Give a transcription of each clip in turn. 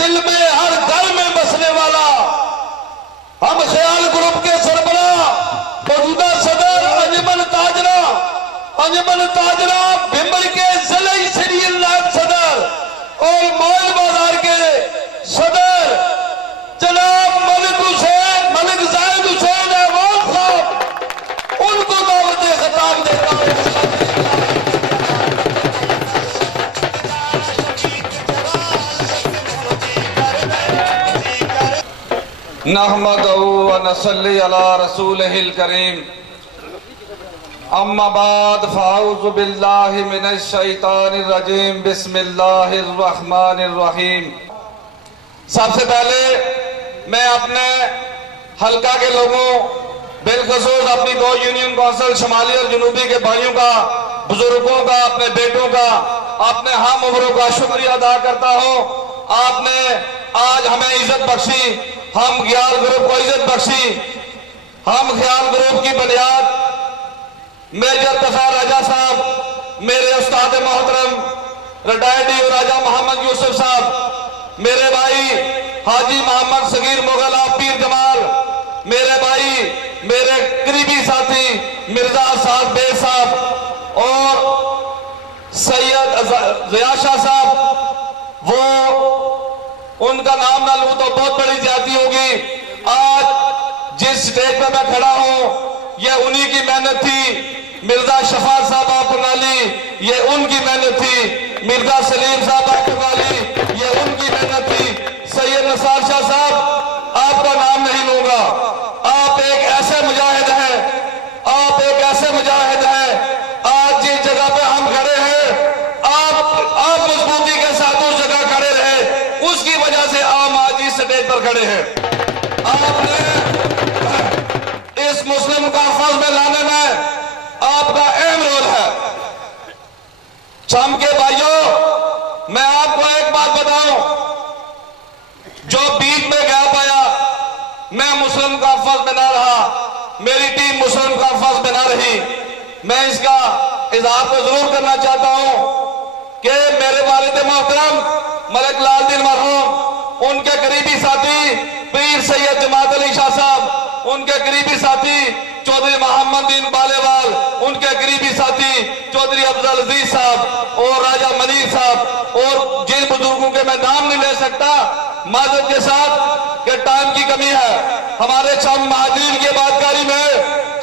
دل میں ہر گھر میں بسنے والا ہم خیال گروپ کے سربراہ موجودہ صدر انجمن تاجرہ بھمبر کے ضلعی سیریل نائب صدر اور موئل بازار کے صدر جناب ملک زاہد حسین احمد صاحب، ان کو دعوت خطاب دیتا ہوں۔ نحمدہ ونصلی علی رسولہ الکریم، اما بعد فاعوذ باللہ من الشیطان الرجیم، بسم اللہ الرحمن الرحیم۔ سب سے پہلے میں اپنے حلقہ کے لوگوں، بالخصوص اپنی دو یونین کونسل شمالی اور جنوبی کے بھائیوں کا، بزرگوں کا، اپنے بیٹوں کا، اپنے ہم عمروں کا شکریہ ادا کرتا ہوں۔ آپ نے آج ہمیں عزت بخشی، ہم خیال گروپ کو عزت بخشی۔ ہم خیال گروپ کی بنیاد میجر تفیر راجہ صاحب، میرے استاد محترم ریٹائرڈ راجہ محمد یوسف صاحب، میرے بھائی حاجی محمد صغیر مغل آف پیر جمال، میرے بھائی میرے قریبی ساتھی مرزا اسعد بے صاحب اور سید ضیاء شاہ صاحب، وہ ان کا نام نہ لوں تو بہت بڑی زیادتی ہوگی۔ آج جس سٹیج پہ میں کھڑا ہوں یہ انہی کی محنت تھی۔ مرزا شفاعت صاحب آپ پرنالی، یہ ان کی محنت تھی۔ مرزا سلیم صاحب آپ پرنالی، یہ ان کی محنت تھی۔ سید نثار شاہ صاحب، آپ کا نام نہیں لوں گا، آپ ایک ایسے مجاہد ہیں، آپ ایک ایسے مجاہد ہیں۔ آج جس جگہ پہ ہم کھڑے ہیں، آپ مضبوطی کے ساتھ اس جگہ کھڑے رہے، اس کی وجہ سے آپ آج اس سٹیج پر کھڑے ہیں۔ آپ نے اس مسلم کانفرنس میں لانے میں آپ کا اہم رول ہے۔ چم کے بھائیوں، میں آپ کو ایک بات بتاؤں، جو بیچ میں گیپ آیا، میں مسلم کانفرنس میں نہ رہا، میری ٹیم مسلم کانفرنس میں نہ رہی، میں اس کا اضافہ ضرور کرنا چاہتا ہوں کہ میرے والد محترم ملک لال دین مرحوم، ان کے قریبی ساتھی پیر سید جماعت علی شاہ صاحب، ان کے قریبی ساتھی چودھری محمد دین بالےوال، ان کے قریبی ساتھی چودھری افضل عزیز صاحب اور راجہ منیر صاحب، اور جن بزرگوں کے میں نام نہیں لے سکتا معذرت کے ساتھ کہ ٹائم کی کمی ہے۔ ہمارے چم مہاجرین کی عبادکاری میں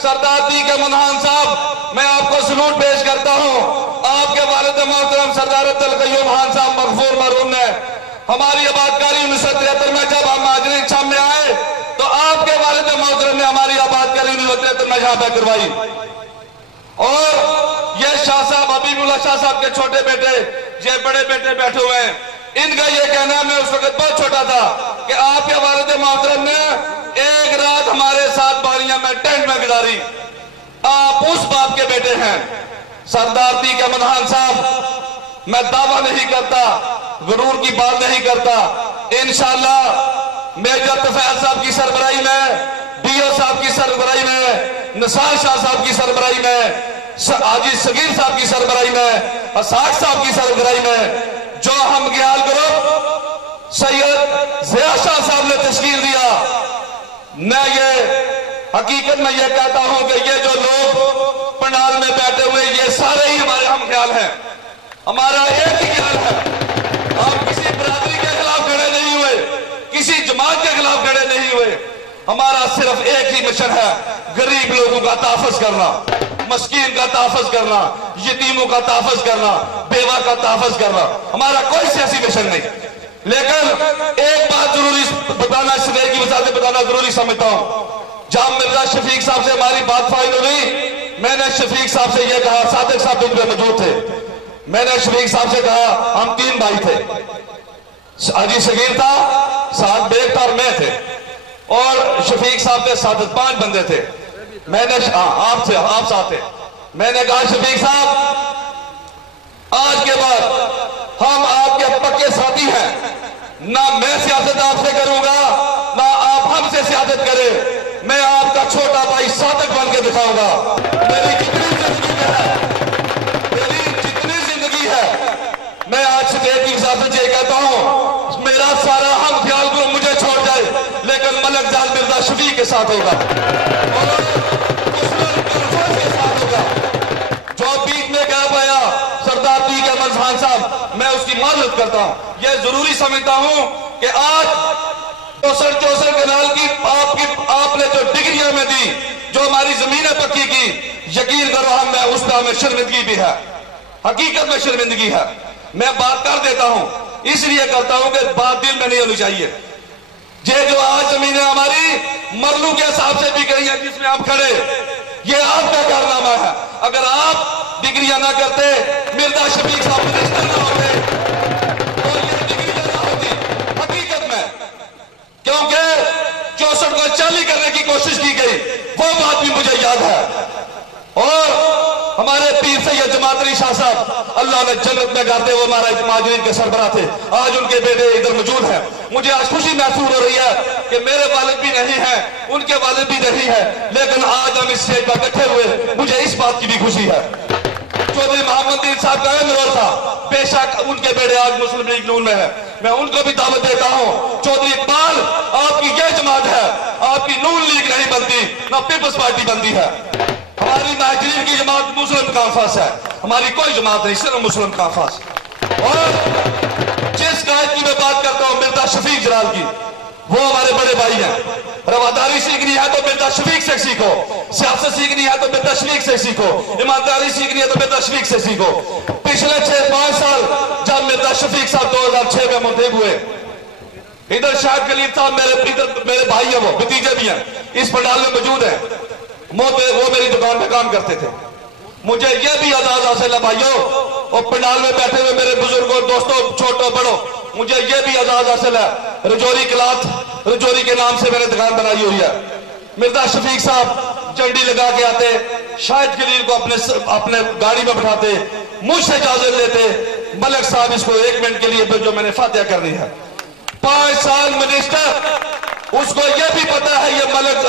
سردار دی کے منہان صاحب، میں آپ کو سلوٹ پیش کرتا ہوں۔ آپ کے والد محترم سردار عبدالقیوم خان صاحب مغفور مرحوم نے ہماری عبادکاری 1973 میں جب ہم مہاجرین چم میں آئے تو آپ کے والد محترم نے ہماری عبادکاری 1973 میں یہاں پہ کروائی۔ اور یہ شاہ صاحب حبیب اللہ شاہ صاحب کے چھوٹے بیٹے، یہ بڑے بیٹے بیٹھے ہوئے ہیں، ان کا یہ کہنا ہے، میں اس وقت بہت چھوٹا تھا، کہ آپ کے والد محترم نے ایک رات ہمارے ساتھ باریاں میں ٹینٹ میں گزاری۔ آپ اس باپ کے بیٹے ہیں۔ سردار دی کے منہان صاحب، میں دعویٰ نہیں کرتا، غرور کی بات نہیں کرتا، انشاءاللہ میجر تفیر صاحب کی سربراہی میں، ڈی او صاحب کی سربراہی میں، نثار شاہ صاحب کی سربراہی میں، حاجی صغیر صاحب کی سربراہی میں، اسعد صاحب کی سربراہی میں، جو ہم خیال گروپ سید ضیاء شاہ صاحب نے تشکیل دیا، میں یہ حقیقت میں یہ کہتا ہوں کہ یہ جو لوگ پنڈال میں بیٹھے ہوئے یہ سارے ہی ہمارے ہم خیال ہیں، ہمارا ایک ہی خیال ہے۔ ہم کسی برادری کے خلاف کھڑے نہیں ہوئے، کسی جماعت کے خلاف کھڑے نہیں ہوئے، ہمارا صرف ایک ہی مشن ہے، غریب لوگوں کا تحفظ کرنا، مسکین کا تحفظ کرنا، یتیموں کا تحفظ کرنا، بیوہ کا تحفظ کرنا، ہمارا کوئی سیاسی مشن نہیں۔ لیکن ایک بات ضروری بتانا، اس لیے کی وجہ سے بتانا ضروری سمجھتا ہوں، جب مرزا شفیق صاحب سے ہماری بات فائنل ہوئی، میں نے شفیق صاحب سے یہ کہا، صادق صاحب دن پہ موجود تھے، میں نے شفیق صاحب سے کہا، ہم 3 بھائی تھے، حاجی صغیر تھا، سعد بیگ تھا اور میں تھے، اور شفیق صاحب کے ساتھ 5 بندے تھے۔ میں نے آپ ساتھ تھے، میں نے کہا شفیق صاحب آج کے بعد ہم آپ کے پکے ساتھی ہیں، نہ میں سیاست آپ سے کروں گا نہ آپ ہم سے سیاست کرے، میں آپ کا چھوٹا بھائی صادق بن کے دکھاؤں گا۔ میری جتنی زندگی ہے میں آج سے کی اجازت یہ کہتا ہوں، میرا سارا ساتھ ہوگا اور مسلم کانفرنس کے ساتھ ہوگا. جو بیچ میں گیپ آیا سردار تیق احمد خان صاحب، میں اس کی معذرت کرتا ہوں. یہ ضروری سمجھتا ہوں کہ آج 64 کنال کی آپ نے جو ڈگریاں میں دی، جو ہماری زمینیں پکی کی، یقین کرو میں اس پہ ہمیں شرمندگی بھی ہے، حقیقت میں شرمندگی ہے. میں بات کر دیتا ہوں، اس لیے کرتا ہوں کہ بات دل میں نہیں ہونی چاہیے. یہ جو آج زمینیں ہماری مرلو کے حساب سے بھی گئی ہیں جس میں آپ کھڑے، یہ آپ کا کارنامہ ہے. اگر آپ ڈگریاں نہ کرتے، مرزا شفیق صاحب منسٹر نہ ہوتے، اور یہ ڈگریاں نہ ہوتی حقیقت میں، کیونکہ 64 کو 40 کرنے کی کوشش کی گئی، وہ بات بھی مجھے یاد ہے. اور ہمارے پیر سید جماعت علی شاہ صاحب اللہ نے جنت میں گاتے، وہ ہمارا مہاجرین کے سربراہ تھے. آج ان کے بیٹے ادھر موجود ہیں. مجھے آج خوشی محسوس ہو رہی ہے کہ میرے والد بھی نہیں ہیں، ان کے والد بھی نہیں ہیں، لیکن آج ہم اس اسٹیج پر اکٹھے ہوئے، مجھے اس بات کی بھی خوشی ہے. چودھری محمد دین صاحب کا اہم رول تھا، بے شک ان کے بیٹے آج مسلم لیگ نون میں ہیں، میں ان کو بھی دعوت دیتا ہوں. چودھری اقبال، آپ کی یہ جماعت ہے، آپ کی نون لیگ نہیں بنتی، نہ پیپلز پارٹی بنتی ہے. ہماری مہاجرین کی جماعت مسلم کانفرنس ہے، ہماری کوئی جماعت نہیں، صرف مسلم کانفرنس. اور جس قائد کی میں بات کرتا ہوں، مرزا شفیق جلال کی، وہ ہمارے بڑے بھائی ہیں. رواداری سیکھنی ہے تو مرزا شفیق سے سیکھو، سیاست سیکھنی ہے تو مرزا شفیق سے سیکھو، ایمانداری سیکھنی ہے تو مرزا شفیق سے سیکھو. پچھلے 6-5 سال جب مرزا شفیق صاحب 2006 میں منتخب ہوئے، ادھر شاہد خلیل صاحب میرے بھائی ہیں، وہ بھتیجے بھی ہیں، اس پنڈال میں موجود ہیں. وہ میری دکان میں کام کرتے تھے. مجھے یہ بھی اعزاز حاصل ہے بھائیوں، اور پنڈال میں بیٹھے ہوئے میرے بزرگوں، دوستوں، چھوٹوں بڑوں، مجھے یہ بھی اعزاز حاصل ہے، رجوری کلاتھ، رجوری کے نام سے میں نے دکان بنائی ہوئی ہے. مرزا شفیق صاحب چنڈی لگا کے آتے، شاہد خلیل کو اپنے گاڑی میں بٹھاتے، مجھ سے اجازت لیتے، ملک صاحب اس کو 1 منٹ کے لیے جو میں نے فاتحہ کرنی ہے. 5 سال منسٹر، اس کو یہ بھی پتا ہے یہ ملک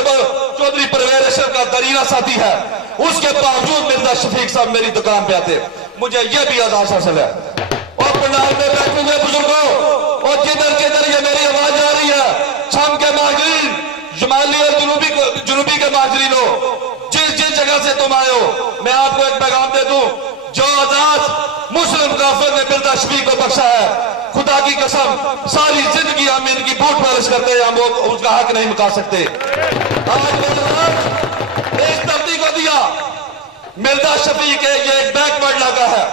چودھری پرویز اشرف کا درینہ ساتھی ہے، اس کے باوجود مرزا شفیق صاحب میری دکان پہ آتے. مجھے یہ بھی اعزاز حاصل ہے. اور پنڈال میں بیٹھے ہوئے بزرگوں، اور جدھر یہ میری آواز آ رہی ہے، چھم کے مہاجرین، شمالی اور جنوبی کے مہاجرین ہو، جس جگہ سے تم آئے ہو، میں آپ کو ایک پیغام دے دوں، جو اعزاز مسلم کافر نے مرزا شفیق کو بخشا ہے، خدا کی قسم ساری زندگی ہم ان کی بوٹ پالش کرتے ہیں، ہم اس کا حق نہیں مکا سکتے. آج ایک تبدیلی کو دیا. مرزا شفیق یہ ایک بیک ورڈ علاقہ ہے،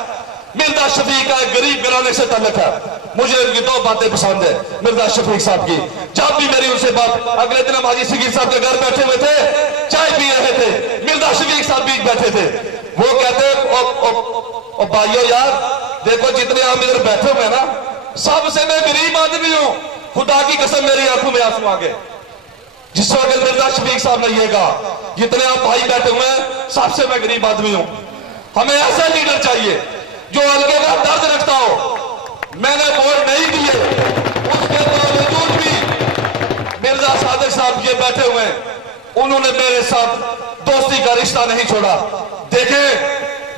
مرزا شفیق کا ایک غریب گھرانے سے تعلق ہے. مجھے ان کی 2 باتیں پسند ہے مرزا شفیق صاحب کی. جب بھی میری ان سے بات، اگلے دن ہم حاجی صغیر صاحب کے گھر بیٹھے ہوئے تھے، چائے پی رہے تھے، مرزا شفیق صاحب بھی بیٹھے تھے. وہ کہتے او بھائیو یار دیکھو جتنے ہم ادھر بیٹھے ہوئے ہیں نا، سب سے میں غریب آدمی ہوں، خدا کی قسم میری آنکھوں میں آنسو آ گئے. جس وقت مرزا شفیق صاحب نے یہ کہا، جتنے آپ بھائی بیٹھے ہوئے ہیں سب سے میں غریب آدمی ہوں. ہمیں ایسا لیڈر چاہیے جو ہلکے کا درد رکھتا ہو. میں نے ووٹ نہیں دیے، اس کے باوجود بھی مرزا صادق صاحب یہ بیٹھے ہوئے ہیں، انہوں نے میرے ساتھ دوستی کا رشتہ نہیں چھوڑا. دیکھیں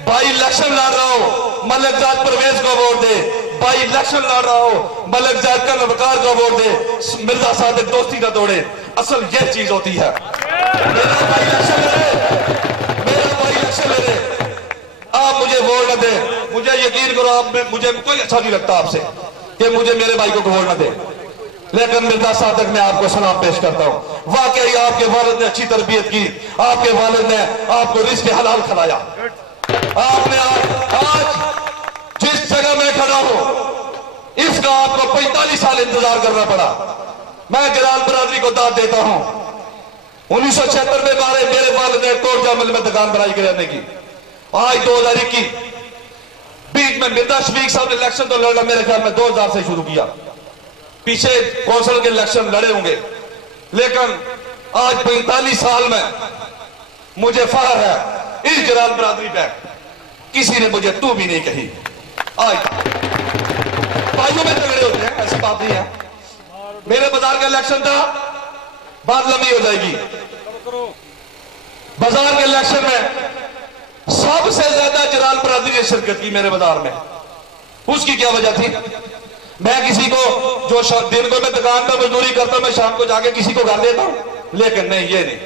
بھائی الیکشن لڑ رہا ہو، ملک زاد پرویز کو ووٹ دے، بھائی الیکشن لڑ رہا ہو، ملک زاد کا نوکار کو ووٹ دے، مرزا صادق دوستی نہ توڑے. اصل یہ چیز ہوتی ہے. میرا بھائی الیکشن لڑے، آپ مجھے ووٹ نہ دیں، مجھے یقین کرو مجھے کوئی اچھا نہیں لگتا آپ سے کہ مجھے میرے بھائی کو ووٹ نہ دیں، لیکن مرزا صادق میں آپ کو سلام پیش کرتا ہوں. واقعی آپ کے والد نے اچھی تربیت کی، آپ کے والد نے آپ کو رزق حلال کھلایا. آپ نے آج جس جگہ میں کھڑا ہوں، اس کا آپ کو 45 سال انتظار کرنا پڑا. میں جلال برادری کو داد دیتا ہوں. 1976 میں میرے والد نے کوٹ جامل میں دکان بنائی کرانے کی. آج 2021 بیچ میں مرزا شفیق صاحب نے الیکشن تو لڑنا میرے خیال میں 2000 سے شروع کیا. پیچھے کونسل کے الیکشن لڑے ہوں گے، لیکن آج 45 سال میں مجھے فخر ہے اس جلال برادری پہ کسی نے مجھے تو بھی نہیں کہی. آج بھائیوں میں جھگڑے ہوتے ہیں، ایسی بات نہیں ہے. میرے بازار کا الیکشن تھا، بات لمبی ہو جائے گی. بازار کے الیکشن میں سب سے زیادہ جلال برادری نے شرکت کی میرے بازار میں. اس کی کیا وجہ تھی؟ میں کسی کو جو دن کو میں دکان پہ مزدوری کرتا ہوں، میں شام کو جا کے کسی کو گھر دیتا ہوں. لیکن نہیں، یہ نہیں،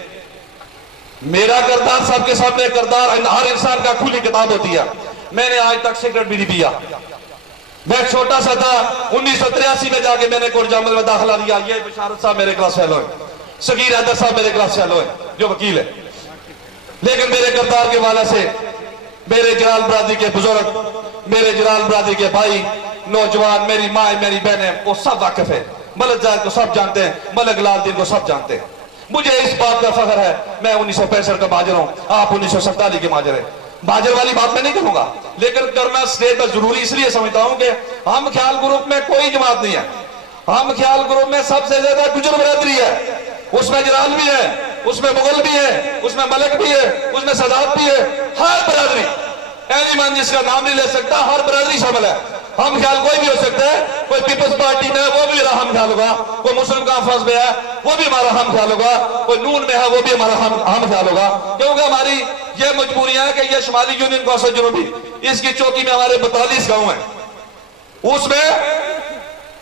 میرا کردار سب کے سامنے کردار ہر انسان کا کھلی کتاب ہوتی ہے. میں نے آج تک سگریٹ بھی نہیں پیا. میں چھوٹا سا تھا 1983 میں جا کے میں نے کورٹ جامل میں داخلہ لیا. یہ بشارت صاحب میرے کلاس فیلو ہیں، صغیر حیدر صاحب میرے کلاس فیلو ہیں جو وکیل ہے. لیکن میرے کردار کے حوالے سے میرے جلال برادری کے بزرگ، میرے جلال برادری کے بھائی، نوجوان، میری ماں، میری بہنیں، وہ سب واقف ہے. ملک زاہد کو سب جانتے ہیں، ملک لال دین کو سب جانتے ہیں. مجھے اس بات کا فخر ہے میں 1965 کا مہاجر ہوں، آپ 1947 کے مہاجر ہیں. مہاجر والی بات میں نہیں کروں گا، لیکن کرنا اسٹیج پر ضروری اس لیے سمجھتا ہوں کہ ہم خیال گروپ میں کوئی جماعت نہیں ہے. ہم خیال گروپ میں سب سے زیادہ گجر برادری ہے. اس میں جلال بھی ہے، اس میں مغل بھی ہے، اس میں ملک بھی ہے، اس میں سادات بھی ہے. ہر برادری، اینی من جس کا نام نہیں لے سکتا، ہر برادری شامل ہے. ہم خیال کوئی بھی ہو سکتا ہے. کوئی پیپلز پارٹی میں ہے وہ بھی میرا ہم خیال ہوگا، کوئی مسلم کانفرنس میں ہے وہ بھی ہمارا ہم خیال ہوگا، کوئی نون میں ہے وہ بھی ہمارا ہم خیال ہوگا. کیونکہ ہماری یہ مجبوریاں ہیں کہ یہ شمالی یونین کونسل جنوبی، اس کی چوکی میں ہمارے 42 گاؤں ہیں. اس میں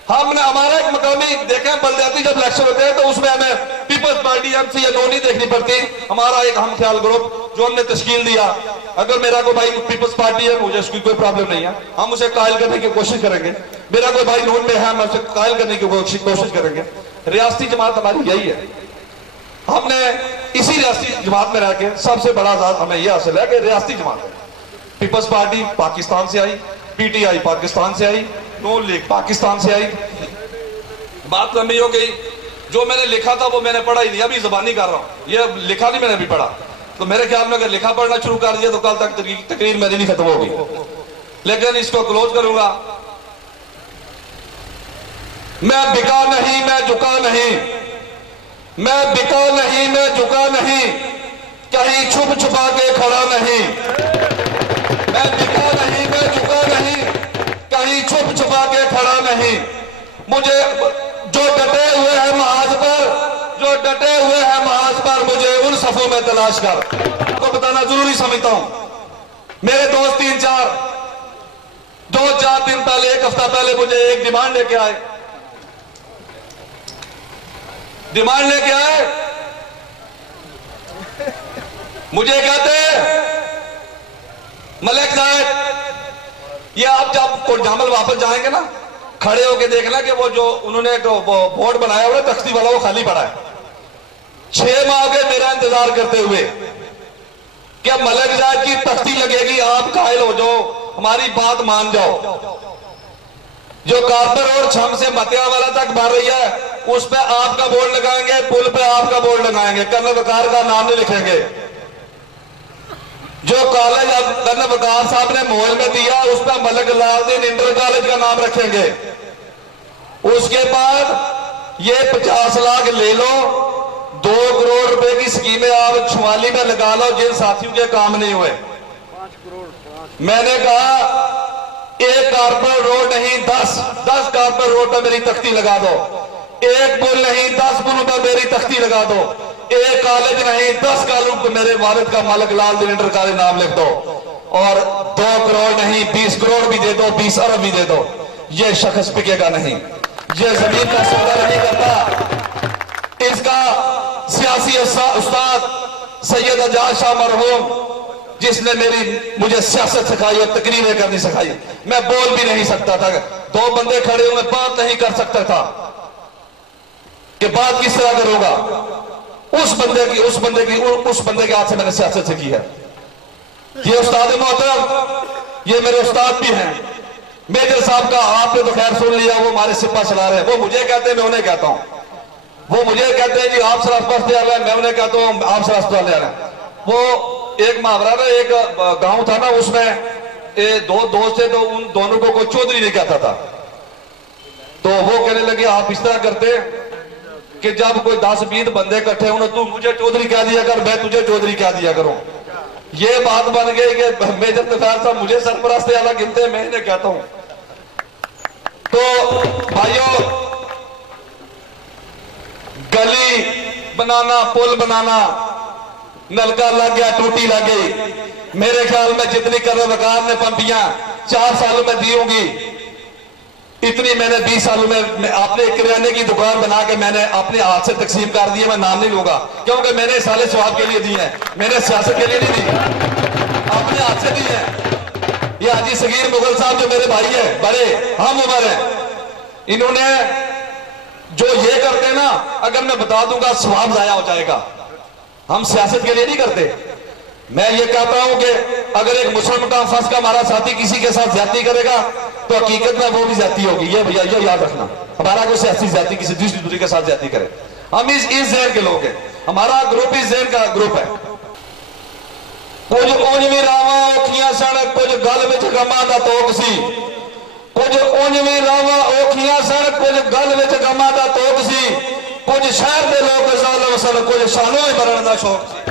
ہم نے ہمارا ایک مقامی دیکھیں بلدیاتی جب الیکشن ہوتے ہیں تو اس میں ہمیں پیپلز پارٹی ایم سی یا نو نہیں دیکھنی پڑتی. ہمارا ایک ہم خیال گروپ جو ہم نے تشکیل دیا، اگر میرا کوئی بھائی پیپلز پارٹی ہے مجھے اس کی کوئی پرابلم نہیں ہے، ہم اسے قائل کرنے کی کوشش کریں گے. میرا کوئی بھائی نون میں ہے ہم اسے قائل کرنے کی کوشش کریں گے. ریاستی جماعت ہماری یہی ہے. ہم نے اسی ریاستی جماعت میں رہ کے سب سے بڑا اعزاز ہمیں یہ حاصل ہے کہ ریاستی جماعت ہے. پیپلز پارٹی پاکستان سے آئی، پی ٹی آئی پاکستان سے آئی، نون لیگ پاکستان سے آئی. بات لمبی ہو گئی. جو میں نے لکھا تھا وہ میں نے پڑھا ہی نہیں، ابھی زبانی کر رہا ہوں، یہ لکھا نہیں میں نے ابھی پڑھا. تو میرے خیال میں اگر لکھا پڑھنا شروع کر دیا تو کل تک تقریر میری نہیں ختم ہوگی. لیکن اس کو کلوز کروں گا. میں بکا نہیں، میں جھکا نہیں، میں بکا نہیں، میں جھکا نہیں، کہیں چھپ چھپا کے کھڑا نہیں. میں بکا نہیں، میں جھکا نہیں، کہیں چھپ چھپا کے کھڑا نہیں. مجھے جو ڈٹے ہوئے ہیں محاذ پر، جو ڈٹے ہوئے ہیں محاذ پر، مجھے ان صفوں میں تلاش کر. کو بتانا ضروری سمجھتا ہوں. میرے دوست 2-4 دن پہلے، ایک ہفتہ پہلے مجھے ایک ڈیمانڈ لے کے آئے. مجھے کہتے ملک زاہد یہ آپ جب کورٹ جامل واپس جائیں گے نا، کھڑے ہو کے دیکھنا کہ وہ جو انہوں نے بورڈ بنایا ہوا ہے تختی والا وہ خالی پڑا ہے. 6 ماہ ہو گئے میرا انتظار کرتے ہوئے کہ ملک زاہد کی تختی لگے گی، آپ قائل ہو جاؤ، ہماری بات مان جاؤ. جو کارپر روڈ چھم سے متیا والا تک بڑھ رہی ہے اس پہ آپ کا بورڈ لگائیں گے، پل پہ آپ کا بورڈ لگائیں گے، کرنل وقار کا نام نہیں لکھیں گے. جو کالج اب کرنل وقار صاحب نے موہل میں دیا اس پہ ملک لال دین انٹر کالج کا نام رکھیں گے. اس کے بعد یہ 50 لاکھ لے لو، 2 کروڑ روپے کی سکیمیں آپ شمالی میں لگا لو جن ساتھیوں کے کام نہیں ہوئے. میں نے کہا ایک کارپر روڈ نہیں 10 کارپر روڈ پہ میری تختی لگا دو. ایک پل نہیں 10 پلوں پہ میری تختی لگا دو. ایک کالج نہیں 10 کالج پہ میرے والد کا ملک لال دین انٹر کالج نام لکھ دو. اور 2 کروڑ نہیں 20 کروڑ بھی دے دو، 20 ارب بھی دے دو. یہ شخص پکے گا نہیں، یہ زمین کا سودا نہیں کرتا. اس کا سیاسی استاد سید اجاز شاہ مرحوم جس نے مجھے سیاست سکھائی اور تقریریں کرنی سکھائی، میں بول بھی نہیں سکتا تھا. 2 بندے کھڑے ہوئے بات نہیں کر سکتا تھا کہ بات کس طرح کروں گا. اس بندے کے ہاتھ سے میں نے سیاست سیکھی ہے. یہ استاد محترم یہ میرے استاد بھی ہیں. میجر صاحب کا آپ نے تو خیر سن لیا، وہ ہمارے سپاہ سالار ہیں. وہ مجھے کہتے ہیں میں انہیں کہتا ہوں. وہ مجھے کہتے ہیں جی آپ سراسپت لے آ رہے ہیں، میں انہیں کہتا ہوں آپ سراسپت لے آ رہے ہیں. وہ ایک محاورہ نا، ایک گاؤں تھا نا، اس میں 2 دوست تھے تو ان دونوں کو کوئی چودھری نہیں کہتا تھا. تو وہ کہنے لگے آپ اس طرح کرتے کہ جب کوئی 10-20 بندے اکٹھے ہوں تو مجھے چودھری کہہ دیا کر، میں تجھے چودھری کہہ دیا کروں. یہ بات بن گئی کہ میجر طفیل صاحب مجھے سرپرست اعلیٰ گنتے ہیں، میں انہیں کہتا ہوں. تو بھائیوں، گلی بنانا، پل بنانا، نلکا لگ گیا، ٹوٹی لگ گئی. میرے خیال میں جتنی کرنل وقار نے پمپیاں 4 سالوں میں دی ہوں گی اتنی میں نے 20 سالوں میں آپ نے ایک کریانے کی دکان بنا کے میں نے اپنے ہاتھ سے تقسیم کر دی ہے. میں نام نہیں لوں گا کیونکہ میں نے سالے ثواب کے لیے دی ہیں, میں نے سیاست کے لیے نہیں دی, اپنے ہاتھ سے دی ہیں. یہ حاجی صغیر مغل صاحب جو میرے بھائی ہیں, بڑے ہم عمر ہیں, انہوں نے جو یہ کرتے ہیں نا, اگر میں بتا دوں گا ثواب ضائع ہو جائے گا. ہم سیاست کے لیے نہیں کرتے. میں یہ کہتا ہوں کہ اگر ایک مسلم کا فرض کا ہمارا ساتھی کسی کے ساتھ زیادتی کرے گا تو حقیقت میں وہ بھی زیادتی ہوگی. یہ بھیا یہ یاد رکھنا, ہمارا کوئی سیاسی زیادتی کسی دوسری کے ساتھ زیادتی کرے, ہم اس ذہن کے لوگ ہیں, ہمارا گروپ اس ذہن کا گروپ ہے. کچھ اونجویں راواں اوکھیاں سن, کچھ گل وچ غماں دا توک سی. کچھ اونجویں راواں اوکھیاں سن, کچھ گل وچ غماں دا توک سی. کچھ شہر دے لوگ ظالم سن, کچھ شانوں مرن دا شوق سی.